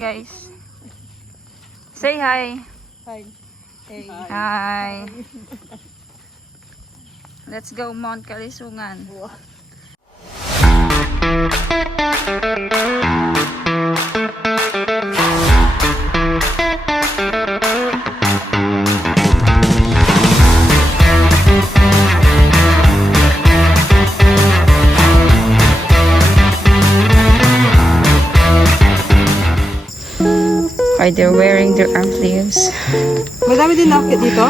Guys, say hi. Hi. Hey. Hi. Let's go Mount Kalisungan. Why they're wearing their arm sleeves. Madami din nakakit dito.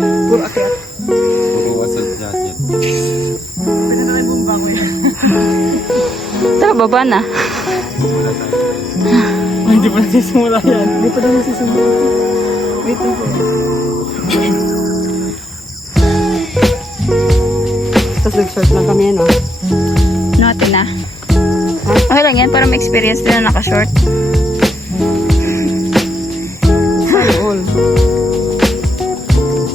Puro akyat. Puro wasad jacket. Pwede na kayo bumba ko yan. Tara, baba na. Wala tayo. Hindi pa nasisimula yan. Hindi pa na nasisimula. Wait lang po. Tapos nag-short lang kami yan, no? Natin na. Okay lang yan, para ma-experience din na naka-short. All.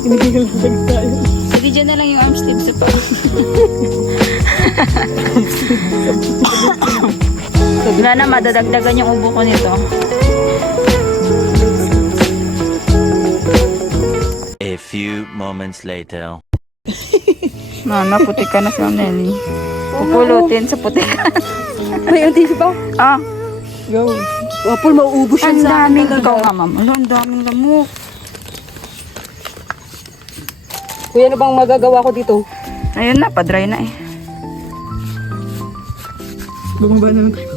Pinigil lang tayo. Sige, dyan na lang yung arm sleeves pa. Wala na, madadagdagan yung ubo ko nito. A few moments later. Naputi ka na si Nelly. Pupulutin sa puti. May unti ba? Ah, Go. Wapol, mauubos ang yan sa akin. daming ikaw nga, ma'am. Ang daming lamok. Kuya, ano bang magagawa ko dito? Ayun na, pa-dry na eh. Bumaba na lang tayo.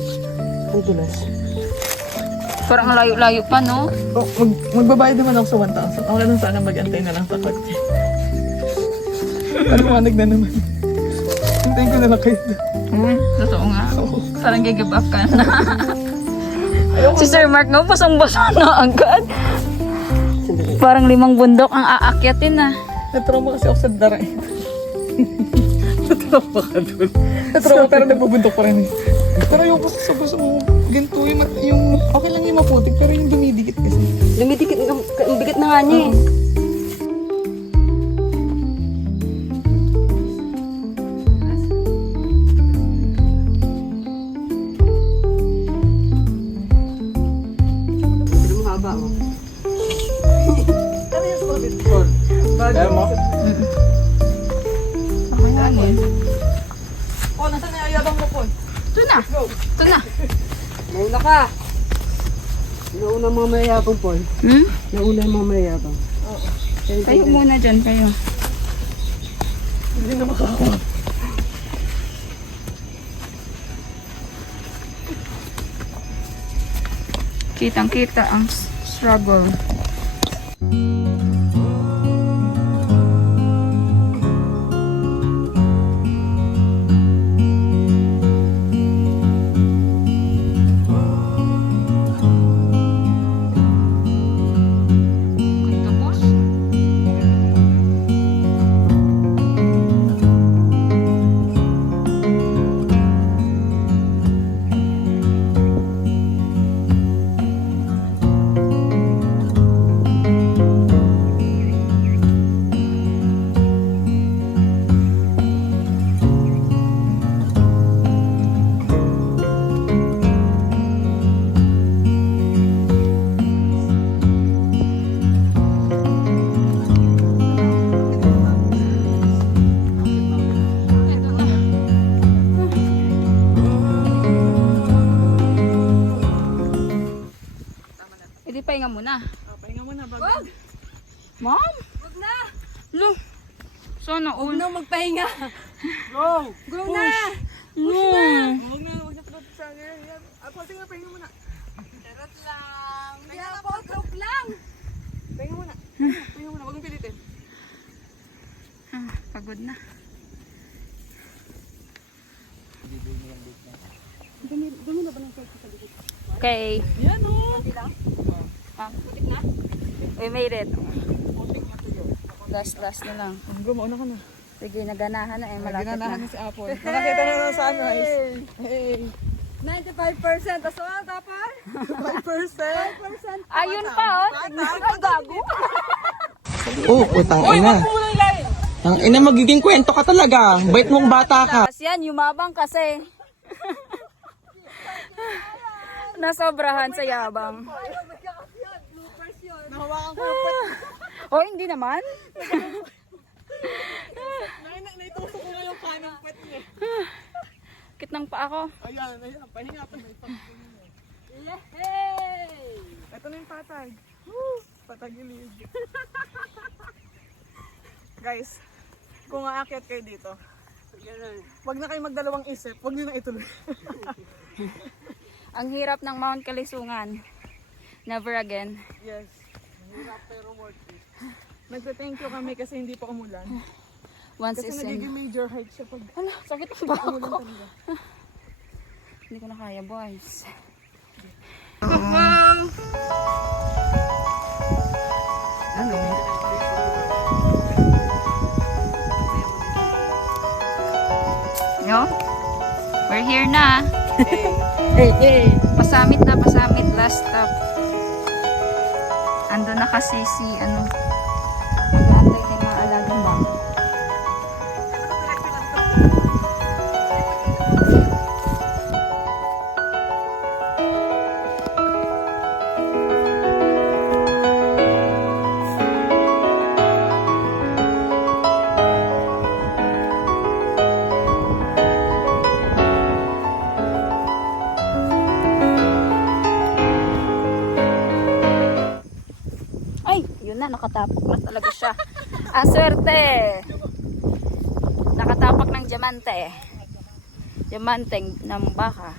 Ang tulas. Parang layo-layo pa, no? Oh, magbabayad naman ako sa 1,000. Okay lang sana mag-antay na lang sa kotse. Parang manig na naman. Hintayin ko na lang kayo. Totoo nga. Parang give up ka na. Si Sir Mark nga, pasang-basa na agad. Parang 5 bundok ang aakyatin na. Natrauma kasi ako sa daray. Natrauma ka doon. Natrauma pero nagbubundok pa rin eh. Pero yung sa gusto mo, ganito yung okay lang yung maputik pero yung dumidikit kasi. Dumidikit, ang bigat na nga niya eh. Pero mahaba oh. Kaya mo? Okay lang eh. Oh, nasaan na yung ayabang mo po? Ito na. Ito na. Nauna ka. Nauna mga mayayabang po. Hmm? Nauna yung mga mayayabang. Kayo muna dyan, kayo. Hindi na makakakuha. Kitang-kita ang struggle. Tapos? Hindi, pahinga muna. Pahinga mo na bago. Mom? Huwag na! Lo. Sana all. Huwag na magpahinga! Go! Go na! No. Huwag na trot sa akin. Yan. Ako, sige, pahinga mo na. Charot lang! Kaya na po, joke lang! Pahinga mo na. Pahinga mo na, huwag mong pilitin. Pagod na. Dumi na ba ng sexy sa likod? Okay. Yan o! Putik na? We made it. Last na lang. Go, mauna ka na. Sige, naganahan na eh. Malapit Ginanahan na. na si Apple. Nakakita na lang sa ano guys. Hey! 95%! Tapos ano tapos? 5%! 5%! Ayun pa oh. Ay, gago. Oh, putang ina. Ang ina, magiging kwento ka talaga. Bait mong bata ka. Kasi yan, yumabang kasi. Nasobrahan sa yabang. Nahawakan ko yung pet. Oh, hindi naman. Naitusok ko nga yung kanang pet niya. Kitnang pa ako. Ayan, pahinga pa. Ito na yung patag. Patagilid. Guys, kung aakyat kayo dito, wag na kayo magdalawang isip, wag nyo na ituloy. Ang hirap ng Mount Kalisungan. Never again. Yes. Mahirap pero worth it. Nagta-thank you kami kasi hindi pa umulan. Once Kasi is nagiging in. major height siya pag Hala, sakit ng bako. umulan talaga. Hindi ko na kaya, boys. Ano? No? We're here na. Hey. Pasamit na, pasamit. Last stop. Ando na kasi si, nag-aantay ng mga alagang baka. Ay, yun na, nakatapak na talaga siya. Ang swerte! Nakatapak ng diamante. Diamanteng ng baka.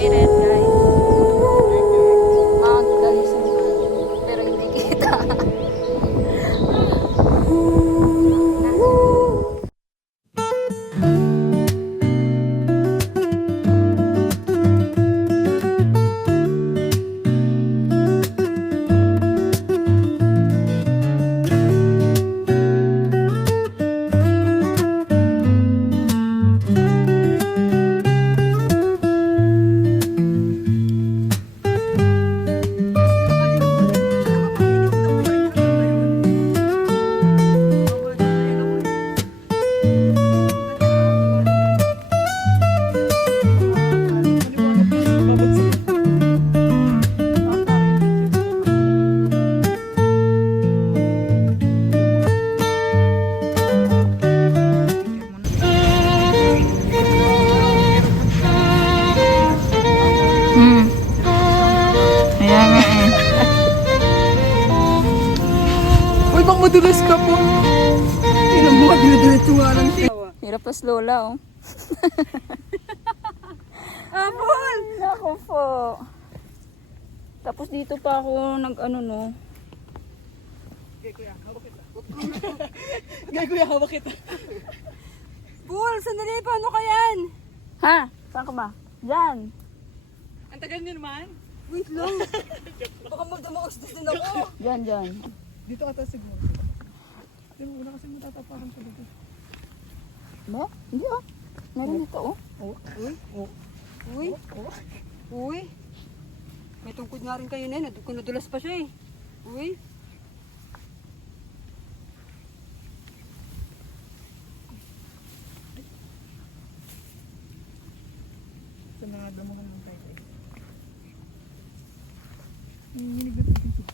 Ayan, guys. Mount Kalisungan. Pero hindi kita. Kaya nga eh. Uy, bang madulas ka po? Tingnan mo, dinudiretso nga lang siya. Hirap tas lola oh. Abol! Naku po. Tapos dito pa ako nag-ano no. Gay, kuya, hawak kita. Paul, sandali, paano ka yan? Ha? Saan ka ba? Diyan. Ang tagal niyo naman. Wait lang. Baka magdamaustos din ako. Diyan, diyan. Dito ka ta siguro. Pero wala kasi matatapakan siya dito. Ba? Hindi oh. Meron dito oh. Uy. Uy. May tungkod nga rin kayo na yun. Nadulas pa siya eh. Uy. Ito na nga damuhan ng tayo. Nanginginig na dito.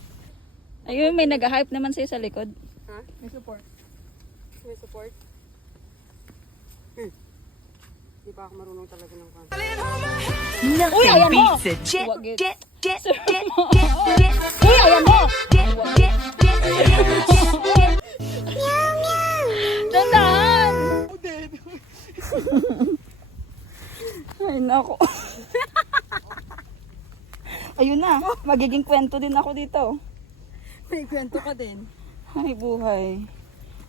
Ayun, may nag-hype naman sa'yo sa likod. Ha? May support. May support? Di ba ako marunong talaga ng kanta? Uy, ayan mo! Wag it. Uy, ayan mo! Tandaan! Ay, nako. Ayun na, magiging kwento din ako dito. May kwento ka din. Ay, buhay.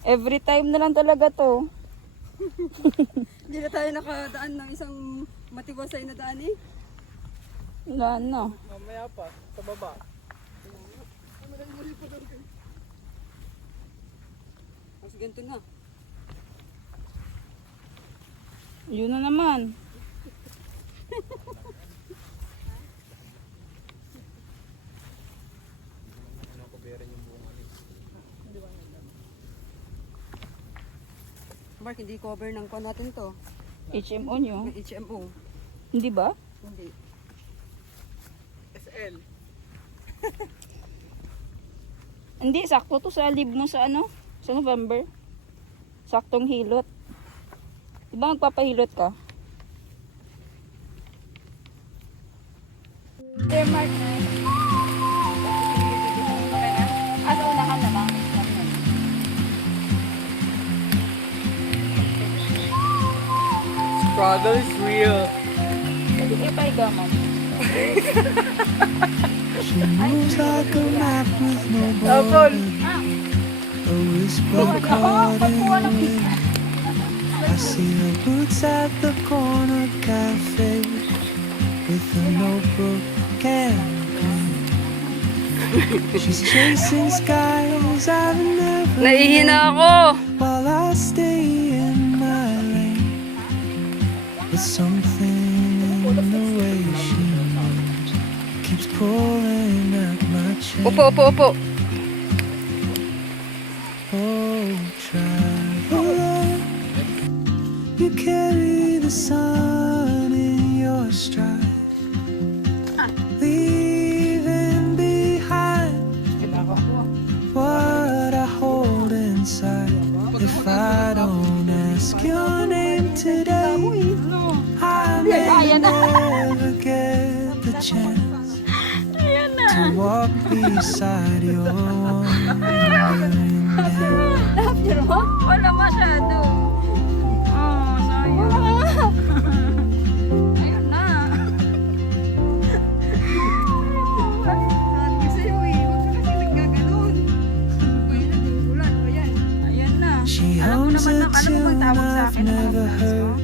Every time na lang talaga to. Hindi na tayo nakadaan ng isang matiwasay na daan eh. Wala na. Mamaya pa, sa baba. Mas ganito na. Yun na naman. Mark, hindi cover ng kuha natin to. HMO nyo. Yung HMO. Hindi ba? Hindi. SL. Hindi, sakto to sa leave mo sa ano? Sa November. Saktong hilot. Diba magpapahilot ka? Sir Mark. Asa unahan na lang. Struggle is real. Pwede kayo pahiga mo. She moves like a map with no Tapon. Ah, a whisper caught in pagkuha ng wind. I see her boots at the corner cafe with a notebook and pen. She's chasing skies I've never Naihina ako. while I stay in my lane. But something in the way she moves keeps pulling at my chain. Upo, upo, upo. Oh, traveler, you carry the sun in your stride, leaving behind what I hold inside. If I don't ask your name today, I may never get the chance to walk beside your wandering hand. Wala masyado. Oh, sayang. Ayun na. Sabi ko sa'yo eh, huwag ka kasi naggaganon. Ayun na, tumulan. Ayan. Ayun na. She Alam mo hums naman a na, alam mo tune magtawag sa I've akin. never heard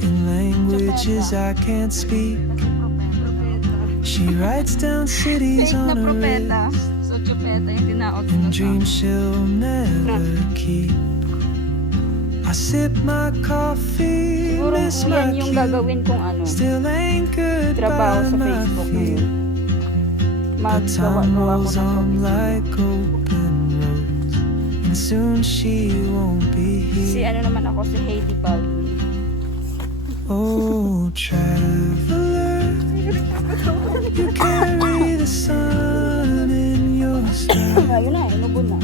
in languages I can't speak. She writes down cities Fake na on her propeta. wrist So, chupeta yung tinaot and mo sa dreams she'll never keep. I sip my coffee, Siguro miss my yan yung cue, gagawin kong ano. still anchored Trabaho by sa my Facebook feet. ngayon. But time Maggawa-gawa ko rolls ng on topics. like open roads, and soon she won't be Si here. ano naman ako, si Hailey Baldwin. Oh, traveler, you carry the sun in your stride, Ayun na, inubo na.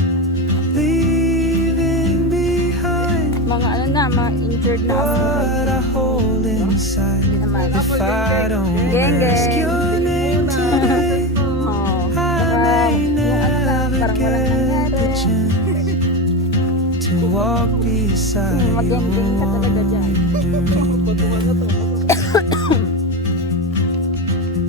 leaving behind Mga ano na, mga injured na ako. what I hold inside. Hindi naman. If I don't Geng, geng. ask your name today, Oh, I saka may yung ano lang, never parang walang get the nangyari. chance to walk beside you. Mag-geng-geng ka talaga dyan.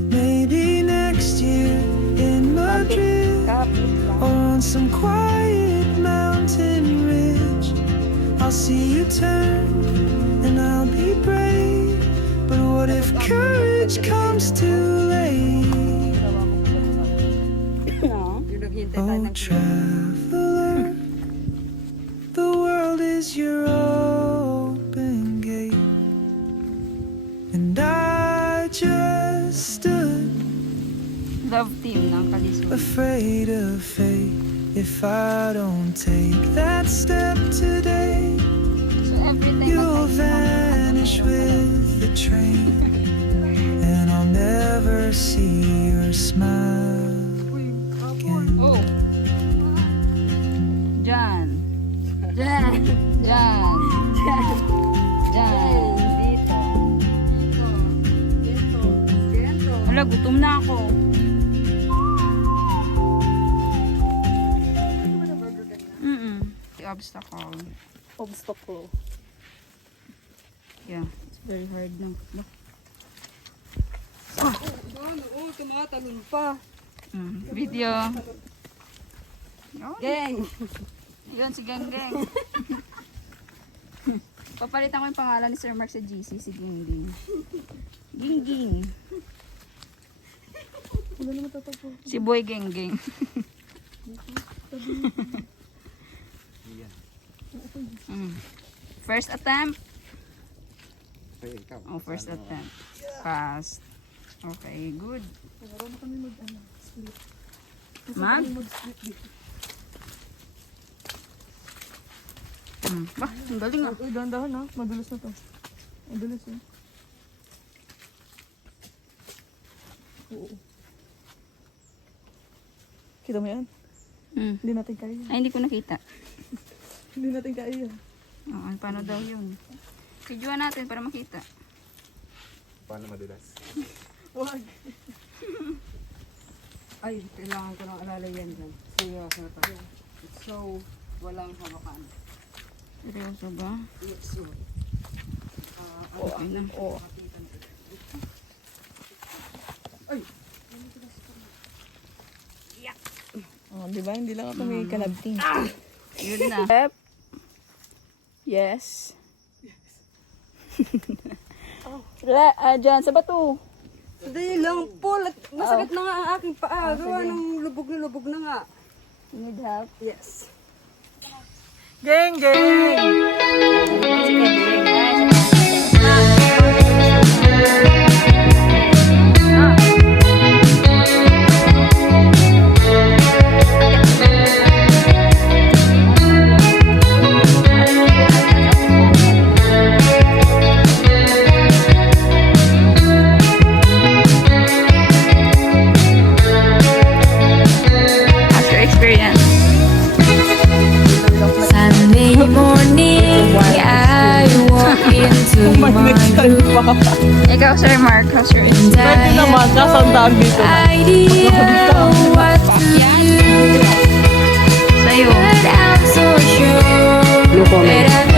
Maybe next year in Madrid Kapit lang. or on some quiet mountain ridge, I'll see you turn and I'll be brave. But what if courage comes too late? No? Yung naghihintay tayo Oh, ng traveler, the world is your open gate, and I just stood Love team ng Kaliswa. afraid of fate. If I don't take that step today, So every time you'll vanish with the train, and I'll never see your smile again. Oh. Diyan. Diyan. Diyan. Diyan. Diyan. Dito. Wala, gutom na ako. The obstacle. Obstacle. Yeah, it's very hard na. Oo, tumatalon pa. Video. Yun. Geng! Yun, si Geng Geng. Papalitan ko yung pangalan ni Sir Mark sa GC, si Ging Ging. Ging Ging. Si Boy Geng Geng. First attempt. Okay, ikaw. Oh, first attempt. Pass. Okay, good. Meron na kami split. Mag? Mag-split dito. Bah, ang galing ah. Uy, dahan-dahan ha. Madulas na to. Madulas eh. Oo. Kita mo yan? Hindi natin kaya. Ay, hindi ko nakita. Hindi natin kaya. Oh, paano daw yun? Videoan natin para makita. Paano madulas? Wag. Ay, kailangan ko ng alalayan dyan. Seryoso na tayo. So, walang hawakan. Seryoso ba? Yes, so. Okay na. Oo. Oh, di ba? Hindi lang ako may kalabting. Yun na. Step. Yes. Diyan, sa bato. Sandali lang, Paul. At masakit na nga ang aking paa. Gawa ng lubog na nga. Need help? Yes. Geng, geng! Sige, guys. How's your experience? Sunday morning, I walk into my room Ikaw, Sir Mark, how's your and experience? Pwede I naman, have kasandaan dito. no idea what to do, Sa'yo. but I'm so sure that I've